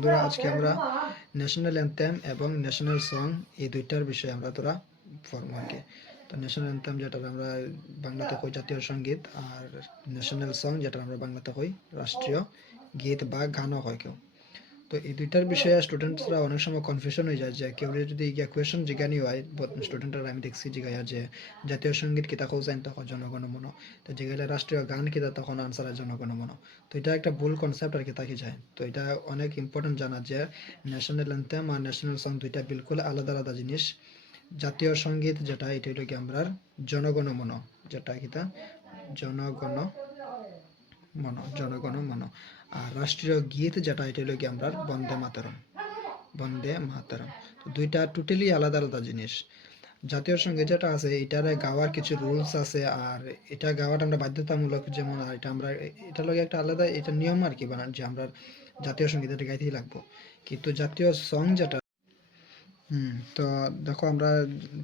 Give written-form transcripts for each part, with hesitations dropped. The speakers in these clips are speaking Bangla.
বন্ধুরা, আজকে আমরা ন্যাশনাল অ্যান্থেম এবং ন্যাশনাল সং এই দুইটার বিষয়ে আমরা তোরা পড়বো আর কি। তো ন্যাশনাল অ্যান্থেম যেটা আমরা বাংলাতে কই জাতীয় সঙ্গীত, আর ন্যাশনাল সং যেটা আমরা বাংলাতে কই রাষ্ট্রীয় গীত বা গানও হয় কেউ। তো এই দুইটার বিষয়ে স্টুডেন্টসরা অনেক সময় কনফিউশন হয়ে যায় যে কেউ যদি গিয়া কোয়েশন জিজ্ঞানি হয়, স্টুডেন্টরা আমি দেখছি জিজ্ঞাসা যে জাতীয় সঙ্গীত কিতা কেউ চাইন তখন জনগণমন, তো জিজ্ঞাসা রাষ্ট্রীয় গান কিতা তখন আনসার হয় জনগণমন। তো এটা একটা ভুল কনসেপ্ট আর কি তাকে যায়। তো এটা অনেক ইম্পর্টেন্ট জানা যে ন্যাশনাল অ্যান্থেম আর ন্যাশনাল সং দুইটা বিলকুল আলাদা আলাদা জিনিস। জাতীয় সঙ্গীত যেটা এটা হইল কি আমরা জনগণমন, যেটা কিতা জনগণ জনগণমন। আর রাষ্ট্রীয় গীত যেটা এটা হইল কি আমরা বন্দে মাতরম, বন্দে মাতরম। তো দুইটা টোটালি আলাদা আলাদা জিনিস। জাতীয় সঙ্গীত যেটা আছে এটার গাওয়ার কিছু রুলস আছে, আর এটা গাওয়াটা আমরা বাধ্যতামূলক, যেমন আর এটা আমরা এটা লগে একটা আলাদা এটা নিয়ম আর কি বানান যে আমরা জাতীয় সঙ্গীত এটা গাইতেই লাগবো। কিন্তু জাতীয় সং যেটা তো দেখো আমরা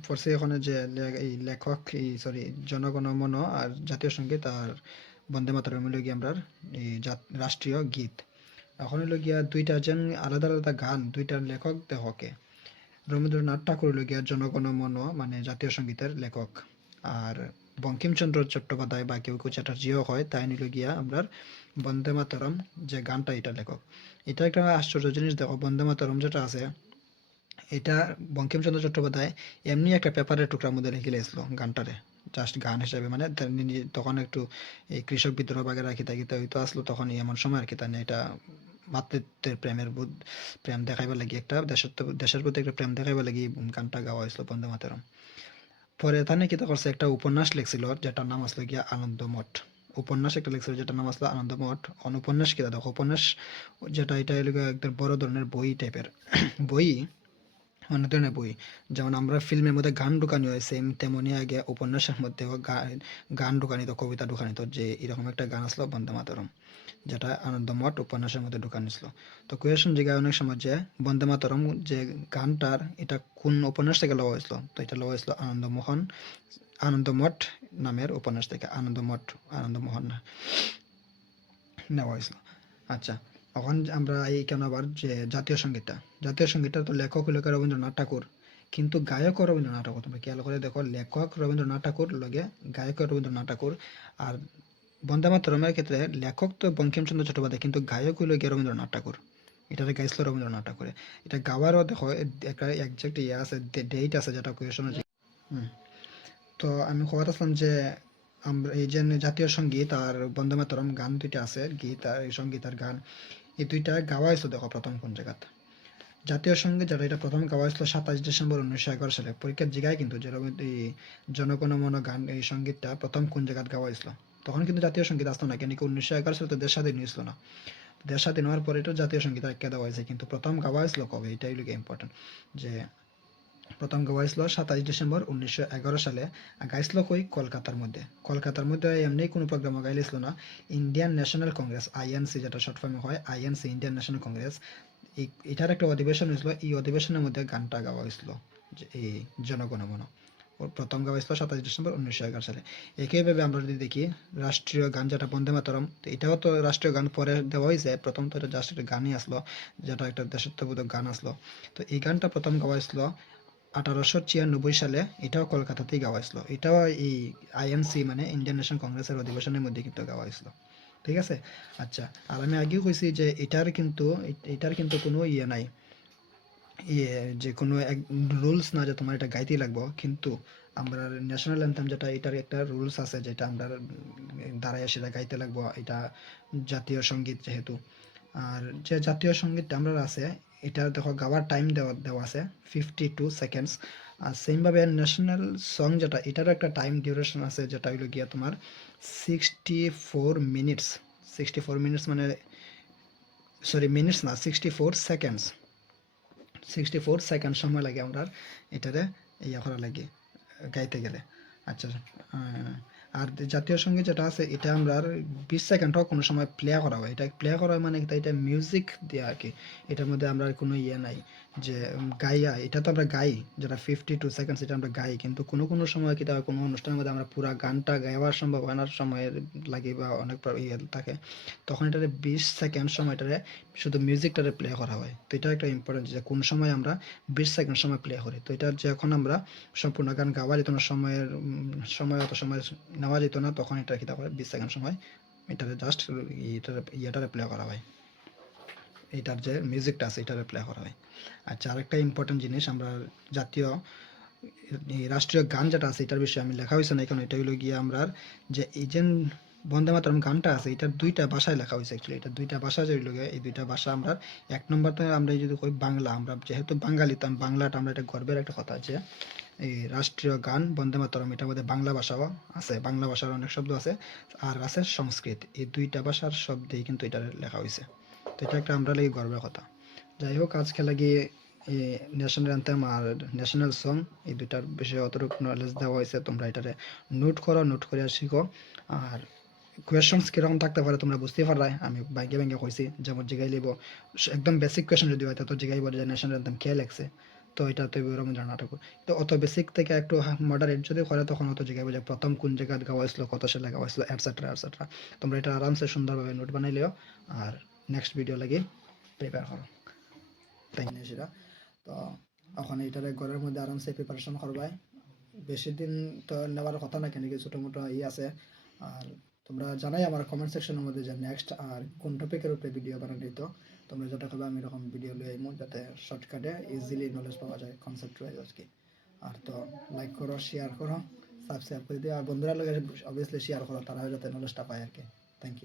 পড়ছি এখানে যে এই লেখক এই সরি জনগণমন আর জাতীয় সঙ্গীত আর বন্দে মাতরম হইল গিয়ে আমরা এই রাষ্ট্রীয় গীত। এখন হইল গিয়া দুইটা যেন আলাদা আলাদা গান, দুইটার লেখক দেখকে রবীন্দ্রনাথ ঠাকুর হইল গিয়া জনগণমন মানে জাতীয় সঙ্গীতের লেখক, আর বঙ্কিমচন্দ্র চট্টোপাধ্যায় বা কেউ কেউ চ্যাটার্জিও হয় তাই নিল গিয়া আমরা বন্দে মাতরম যে গানটা এটা লেখক। এটা একটা আশ্চর্য জিনিস, দেখো বন্দে মাতরম যেটা আছে এটা বঙ্কিমচন্দ্র চট্টোপাধ্যায় এমনি একটা পেপারের টুকরার মধ্যে লিখে লেছিল গানটারে, জাস্ট গান হিসেবে, মানে তখন একটু এই কৃষক বিদ্রোহ বাগেরা খিতা খিতা হইতো আসলো তখন এমন সময় আর কি, তাই এটা মাতৃত্বের প্রেমের প্রেম দেখাইবার লাগি একটা দেশের প্রতি একটা প্রেম দেখাইবার লাগি গানটা গাওয়া হয়েছিল বন্দে মাতরম। পরে তানে কিতা করছে একটা উপন্যাস লিখছিল যেটার নাম আসলো গিয়া আনন্দমঠ। উপন্যাস একটা লিখছিল যেটার নাম আসলো আনন্দমঠ। অনুপন্যাস কিতা দেখো উপন্যাস যেটা এটা হলো একটা বড় ধরনের বই টাইপের বই, অনেক ধরনের বই। যেমন আমরা ফিল্মের মধ্যে গান ঢুকানি হয় সেম তেমনি আগে উপন্যাসের মধ্যেও গান ঢুকানিত, কবিতা ঢুকানিত, যে এরকম একটা গান আসলো বন্দে মাতরম যেটা আনন্দমঠ উপন্যাসের মধ্যে ঢুকানিছিল। তো কোয়েশন জিজ্ঞাসা অনেক সময় যে বন্দে মাতরম যে গানটার এটা কোন উপন্যাস থেকে লওয়া হয়েছিল, তো এটা লওয়া হয়েছিল আনন্দমঠ নামের উপন্যাস থেকে, আনন্দমোহন নেওয়া হয়েছিল। আচ্ছা, এখন আমরা এই কেন আবার যে জাতীয় সঙ্গীতটা তো লেখক হলো রবীন্দ্রনাথ ঠাকুর, কিন্তু গায়ক রবীন্দ্রনাথ ঠাকুর। তোমরা খেয়াল করে দেখো, লেখক রবীন্দ্রনাথ ঠাকুর লগে গায়ক রবীন্দ্রনাথ ঠাকুর। আর বন্দে মাতরমের ক্ষেত্রে লেখক তো বঙ্কিমচন্দ্র চট্টোপাধ্যায়, কিন্তু গায়ক হইল গিয়ে রবীন্দ্রনাথ ঠাকুর। এটাতে গাইছিল রবীন্দ্রনাথ ঠাকুরে। এটা গাওয়ারও দেখো একটা একজ্যাক্ট ইয়ে আছে, ডেট আছে যেটা কোয়েশন আছে। তো আমি খবর আসলাম যে আমরা এই যে জাতীয় সঙ্গীত আর বন্দে মাতরম গান দুইটা আছে, গীত আর এই সঙ্গীত আর গান, এই দুইটা গাওয়া হয়েছিল দেখো প্রথম কোন জায়গাত। জাতীয় সঙ্গীত যেটা এটা প্রথম গাওয়া হয়েছিল 27 ডিসেম্বর 1911 সালে। পরীক্ষার জিগায় কিন্তু যে এই জনগণমন গান এই সঙ্গীতটা প্রথম কোন জায়গায় গাওয়া হয়েছিল। তখন কিন্তু জাতীয় সঙ্গীত আসতো না, কেন কি 1911 সালে তো দেশ স্বাধীন হয়েছিল না। দেশ স্বাধীন হওয়ার পরে এটা জাতীয় সঙ্গীত আখ্যা দেওয়া হয়েছে, কিন্তু প্রথম গাওয়া হয়েছিল কবে, এটাই হলো ইম্পর্টেন্ট। যে প্রথম গাওয়া হয়েছিল 27 ডিসেম্বর 1911 সালে। আর গাইছিল কই কলকাতার মধ্যে এমনি কোনো প্রোগ্রামে গাইছিল না। ইন্ডিয়ান ন্যাশনাল কংগ্রেস আইএনসি যেটা শর্ট ফর্মে হয়, আইএনসি ইন্ডিয়ান ন্যাশনাল কংগ্রেস, এটার একটা অধিবেশন হয়েছিল। এই অধিবেশনের মধ্যে গানটা গাওয়া হয়েছিল যে এই জনগণমন। ওর প্রথম গাওয়া হয়েছিল 27 ডিসেম্বর 1911 সালে। একইভাবে আমরা যদি দেখি রাষ্ট্রীয় গান যেটা বন্দে মাতরম, তো এটাও তো রাষ্ট্রীয় গান পরে দেওয়া হয়েছে, প্রথম তো এটা জাস্ট একটা গানই আসলো, যেটা একটা দেশাত্মবোধক গান আসলো। তো এই গানটা প্রথম গাওয়া হয়েছিল 1896 সালে। এটাও কলকাতাতেই গাওয়া হয়েছিল। এটাও এই আইএনসি মানে ইন্ডিয়ান ন্যাশনাল কংগ্রেসের অধিবেশনের মধ্যে কিন্তু গাওয়া হয়েছিল। ঠিক আছে। আচ্ছা, আর আমি আগেও কইছি যে এটার কিন্তু কোনো ইয়ে নাই, ইয়ে যে কোনো এক রুলস না যে তোমার এটা গাইতেই লাগবো। কিন্তু আমরা ন্যাশনাল অ্যান্থেম যেটা এটার একটা রুলস আছে, যেটা আমরা দাঁড়ায় সেটা গাইতে লাগবো, এটা জাতীয় সঙ্গীত যেহেতু। আর যে জাতীয় সঙ্গীতটা আমরা আছে এটা দেখো গাওয়ার টাইম দেওয়া দেওয়া আছে 52 সেকেন্ডস। আর সেমভাবে ন্যাশনাল সং যেটা এটারও একটা টাইম ডিউরেশন আছে, যেটা হইলো গিয়া তোমার 64 মিনিটস। 64 মিনিটস মানে সরি মিনিটস না, 64 সেকেন্ডস। 64 সেকেন্ড সময় লাগে আমরা এটারে ইয়া করা লাগে গাইতে গেলে। আচ্ছা, আর জাতীয় সঙ্গীত যেটা আছে এটা আমরা 20 সেকেন্ডও কোনো সময় প্লে করা হয়, এটা প্লে করা হয় মানে এটা মিউজিক দিয়ে আর কি, এটার মধ্যে আমরা আর কোনো ইয়ে নাই যে গাইয়া, এটা তো আমরা গাই যেটা 52 সেকেন্ডস, এটা আমরা গাই, কিন্তু কোনো কোনো সময় কি কোনো অনুষ্ঠানের মধ্যে আমরা পুরা গানটা গাইবার সম্ভাবনার সময়ের লাগে বা অনেক ইয়ে থাকে, তখন এটারে 20 সেকেন্ড সময় এটারে শুধু মিউজিকটারে প্লে করা হয়। তো এটা একটা ইম্পর্টেন্ট যে কোন সময় আমরা 20 সেকেন্ড সময় প্লে করি। তো এটা যখন আমরা সম্পূর্ণ গান গাওয়া যেত না, সময় অত সময় নেওয়া যেত না, তখন এটা কী করে 20 সেকেন্ড সময় এটারে জাস্ট ইয়েটারে প্লে করা হয়, এটার যে মিউজিকটা আছে এটারে প্লে করা হয়। আচ্ছা, আরেকটা ইম্পর্টেন্ট জিনিস, আমরা জাতীয় এই রাষ্ট্রীয় গান যেটা আছে এটার বিষয়ে আমি লেখা হয়েছে না এখানে, এটা হইলো গিয়ে আমরা যে এই যে বন্দে মাতরম গানটা আছে এটার 2টা ভাষায় লেখা হয়েছে অ্যাকচুয়ালি, এটা 2টা ভাষা যে হইলো গিয়ে, এই 2টা ভাষা আমরা এক নম্বরতে আমরা যদি কই বাংলা, আমরা যেহেতু বাঙালি তো বাংলাটা আমরা, এটা গর্বের একটা কথা যে এই রাষ্ট্রীয় গান বন্দে মাতরম এটার মধ্যে বাংলা ভাষাও আছে, বাংলা ভাষার অনেক শব্দ আছে, আর আছে সংস্কৃত, এই 2টা ভাষার শব্দেই কিন্তু এটা লেখা হয়েছে। তো এটা একটা আমরা লাগি গর্বের কথা। যাই হোক, আজকে লাগি এই ন্যাশনাল অ্যান্থেম আর ন্যাশনাল সং এই 2টার বিষয়ে অতটুকু নলেজ দেওয়া হয়েছে, তোমরা এটারে নোট করো, নোট করে শিখো। আর কোয়েশনস কিরকম থাকতে পারে তোমরা বুঝতেই পারলাই, আমি ব্যাঙ্গে ব্যাঙ্গে কইছি, যেমন জিগাই লিব একদম বেসিক কোয়েশন যদি হয় তো জিগাইব যে ন্যাশনাল অ্যান্থেম কে লেখছে, তো এটা তো রবীন্দ্রনাথ ঠাকুর। তো অত বেসিক থেকে একটু মডারেট যদি করে তখন অত জিগাইব যে প্রথম কোন জায়গায় গাওয়া হয়েছিল, কত সালে গাওয়া হয়েছিল, এটসেট্রা এটসেট্রা। তোমরা এটা আরামসে সুন্দরভাবে নোট বানাই লিও, আর নেক্সট ভিডিও লাগি প্রিপেয়ার করো। তাই না সেটা, তো এখন এইটারে ঘরের মধ্যে আরামসে প্রিপারেশন করবাই, বেশি দিন তো নেওয়ার কথা না, কেন কি ছোটো মোটো ই আছে। আর তোমরা জানাই আমার কমেন্ট সেকশনের মধ্যে যে নেক্সট আর কোন টপিকের উপরে ভিডিও বানানো, তো তোমরা যেটা করবে আমি এরকম ভিডিও লিয়ে আইমু যাতে শর্টকাটে ইজিলি নলেজ পাওয়া যায় কনসেপ্ট ওয়াইজ আর কি। আর তো লাইক করো, শেয়ার করো, সাবস্ক্রাইব করে দিও, আর বন্ধুরা লোক অবভিয়াসলি শেয়ার করো, তারাও যাতে নলেজটা পায় আর কি। Thank you.